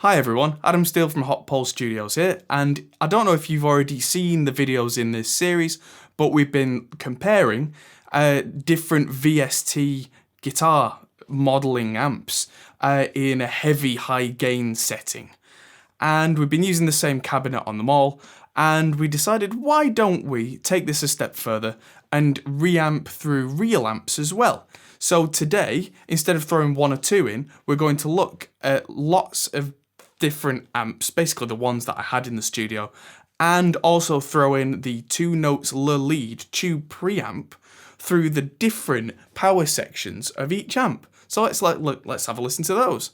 Hi everyone, Adam Steele from Hot Pole Studios here, and I don't know if you've already seen the videos in this series, but we've been comparing different VST guitar modelling amps in a heavy high gain setting. And we've been using the same cabinet on them all, and we decided why don't we take this a step further and reamp through real amps as well. So today, instead of throwing one or two in, we're going to look at lots of different amps, basically the ones that I had in the studio, and also throw in the Two Notes Lead tube preamp through the different power sections of each amp. So let's have a listen to those.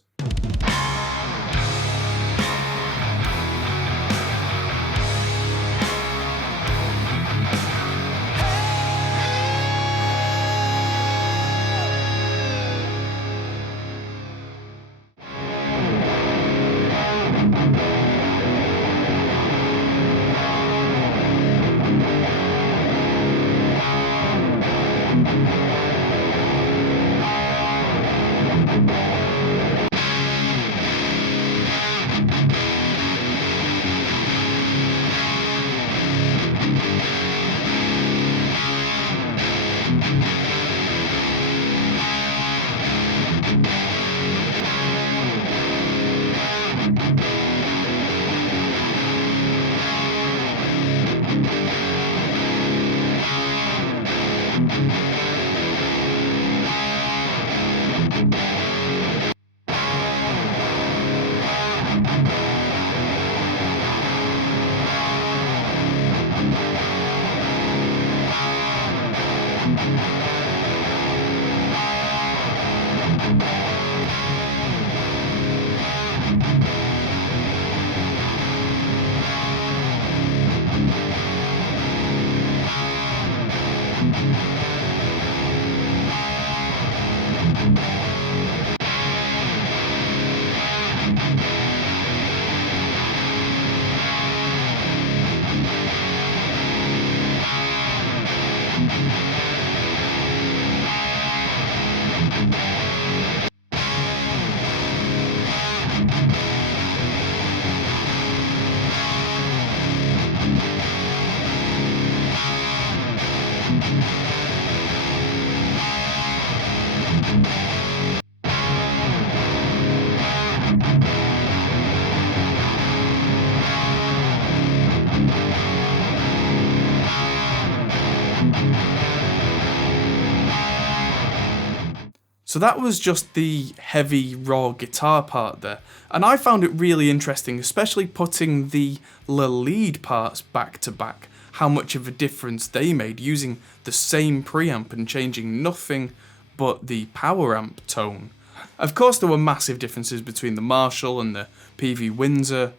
So that was just the heavy raw guitar part there, and I found it really interesting, especially putting the lead parts back to back, how much of a difference they made using the same preamp and changing nothing but the power amp tone. Of course there were massive differences between the Marshall and the Peavey Windsor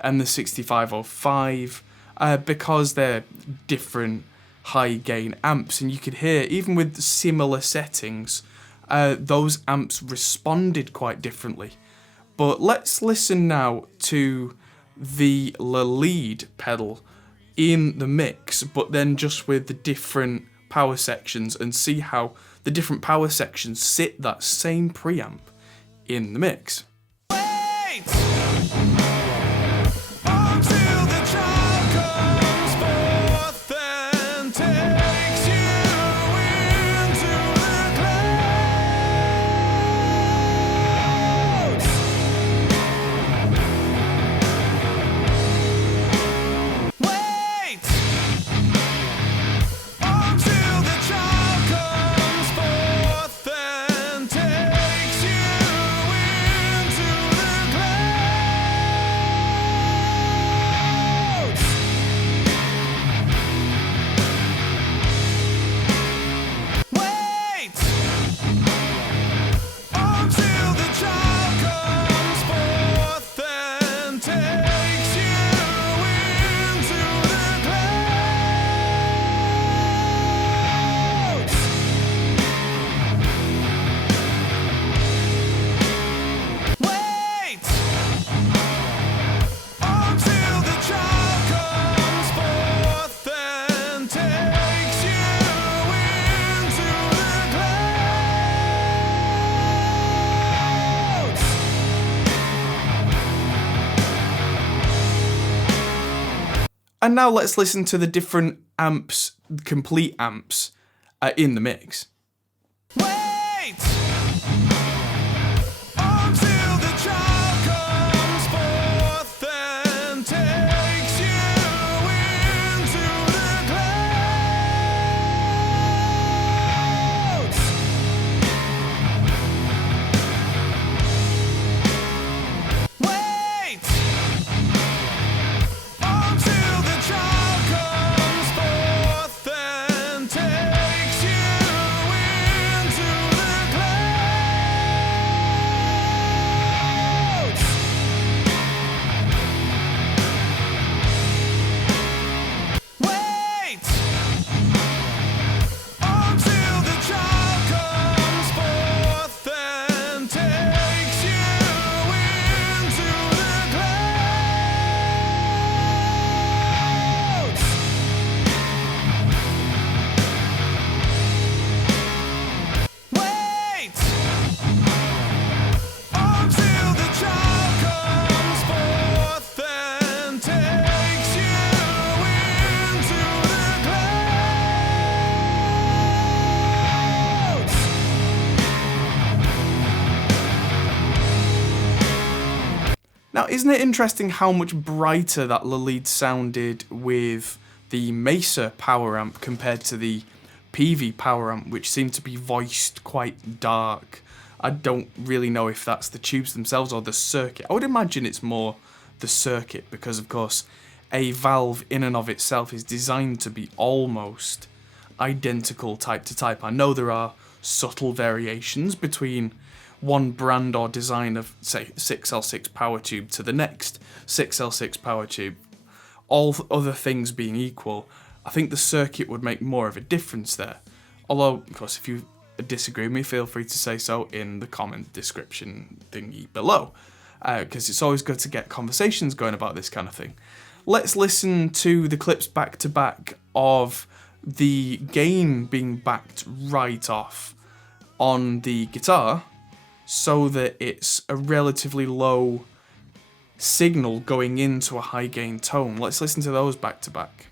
and the 6505 because they're different high gain amps, and you could hear even with similar settings those amps responded quite differently. But let's listen now to the lead pedal in the mix, but then just with the different power sections, and see how the different power sections sit that same preamp in the mix. Wait! Until the child comes forth and takes you into the clouds. Wait! Until the child comes forth and takes you into And now let's listen to the different amps, complete amps, in the mix. Wait until the child comes forth and takes you into the clouds. Wait until the child comes forth and takes you into the clouds. Wait until the child comes forth and takes you into the clouds. Wait until the child comes forth and takes you into the clouds. Now, isn't it interesting how much brighter that lead sounded with the Mesa power amp compared to the Peavey power amp, which seemed to be voiced quite dark? I don't really know if that's the tubes themselves or the circuit. I would imagine it's more the circuit because, of course, a valve in and of itself is designed to be almost identical type to type. I know there are subtle variations between one brand or design of, say, 6L6 power tube to the next 6L6 power tube. All other things being equal, I think the circuit would make more of a difference there. Although, of course, if you disagree with me, feel free to say so in the comment description thingy below, because it's always good to get conversations going about this kind of thing. Let's listen to the clips back to back of the gain being backed right off on the guitar, so that it's a relatively low signal going into a high gain tone. Let's listen to those back to back.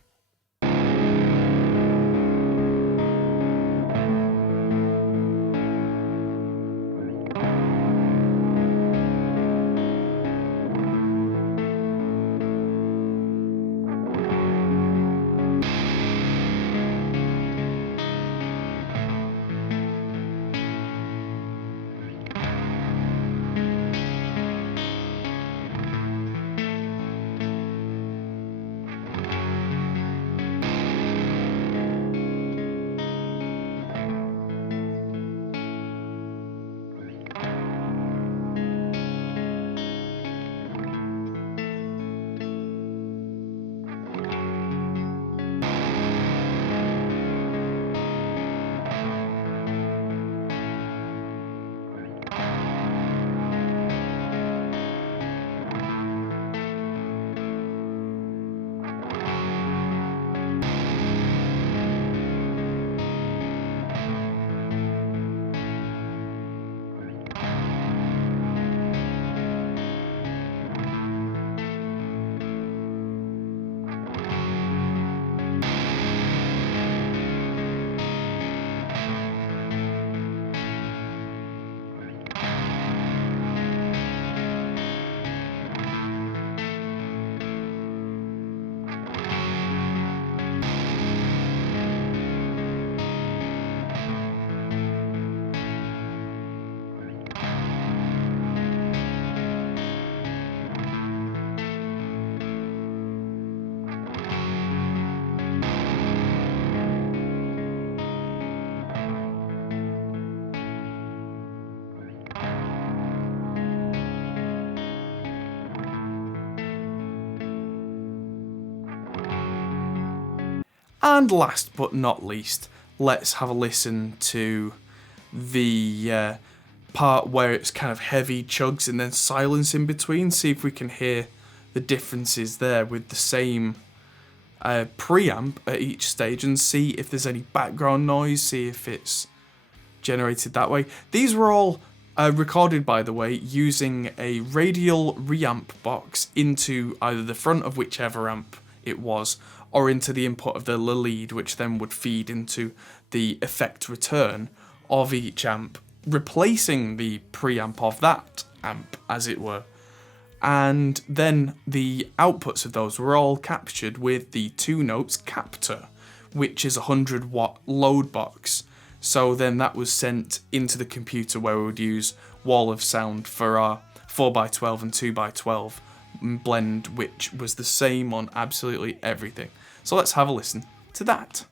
And last but not least, let's have a listen to the part where it's kind of heavy chugs and then silence in between. See if we can hear the differences there with the same preamp at each stage, and see if there's any background noise, see if it's generated that way. These were all recorded, by the way, using a radial reamp box into either the front of whichever amp it was, or into the input of the lead, which then would feed into the effect return of each amp, replacing the preamp of that amp, as it were. And then the outputs of those were all captured with the Two Notes Captor, which is a 100-watt load box. So then that was sent into the computer where we would use wall of sound for our 4x12 and 2x12 blend, which was the same on absolutely everything. So let's have a listen to that.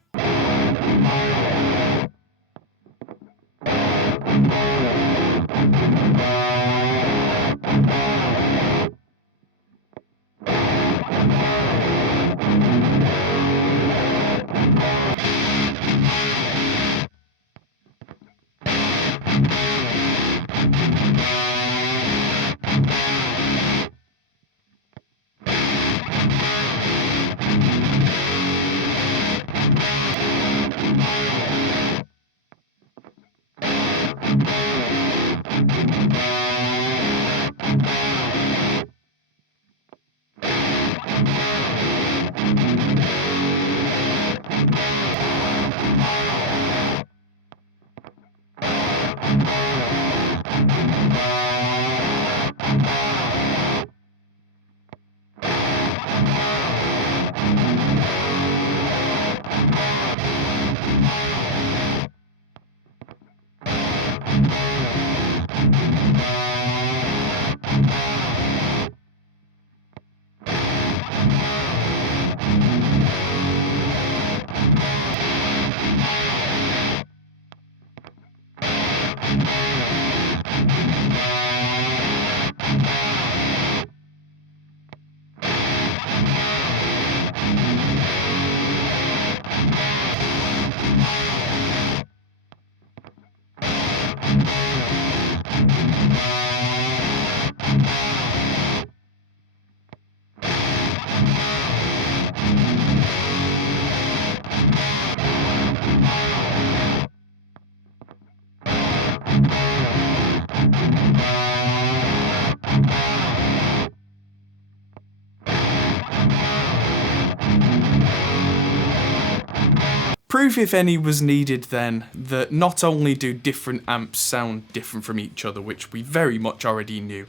Proof, if any, was needed then that not only do different amps sound different from each other, which we very much already knew,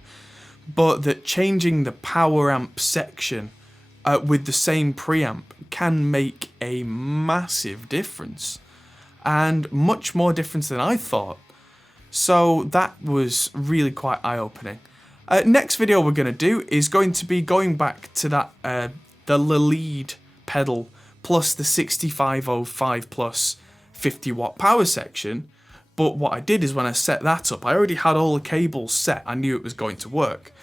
but that changing the power amp section with the same preamp can make a massive difference, and much more difference than I thought. So that was really quite eye-opening. Next video we're going to do is going to be going back to that the lead pedal plus the 6505 plus 50 watt power section. But what I did is when I set that up, I already had all the cables set. I knew it was going to work.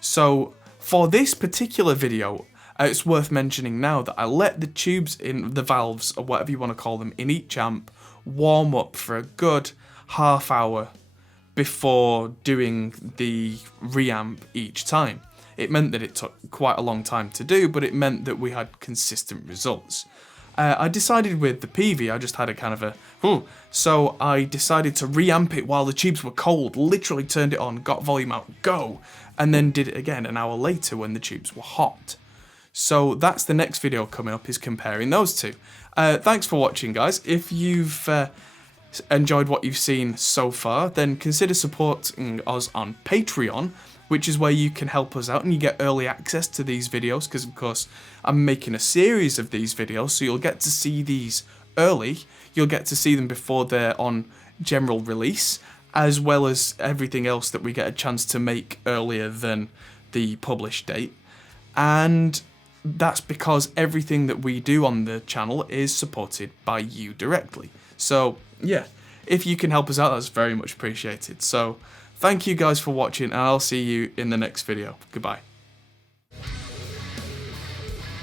So for this particular video, it's worth mentioning now that I let the tubes in, the valves or whatever you want to call them, in each amp warm up for a good half hour before doing the reamp each time. It meant that it took quite a long time to do, but it meant that we had consistent results. I decided with the Peavey, I just had a kind of a, so I decided to reamp it while the tubes were cold, literally turned it on, got volume out, go, and then did it again an hour later when the tubes were hot. So that's the next video coming up, is comparing those two. Thanks for watching, guys. If you've enjoyed what you've seen so far, then consider supporting us on Patreon, which is where you can help us out and you get early access to these videos, because of course I'm making a series of these videos, so you'll get to see these early. You'll get to see them before they're on general release, as well as everything else that we get a chance to make earlier than the published date. And that's because everything that we do on the channel is supported by you directly. So yeah, if you can help us out, that's very much appreciated. So thank you guys for watching, and I'll see you in the next video. Goodbye.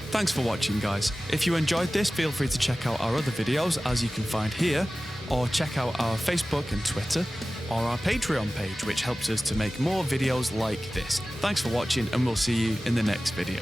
Thanks for watching, guys. If you enjoyed this, feel free to check out our other videos, as you can find here, or check out our Facebook and Twitter, or our Patreon page, which helps us to make more videos like this. Thanks for watching, and we'll see you in the next video.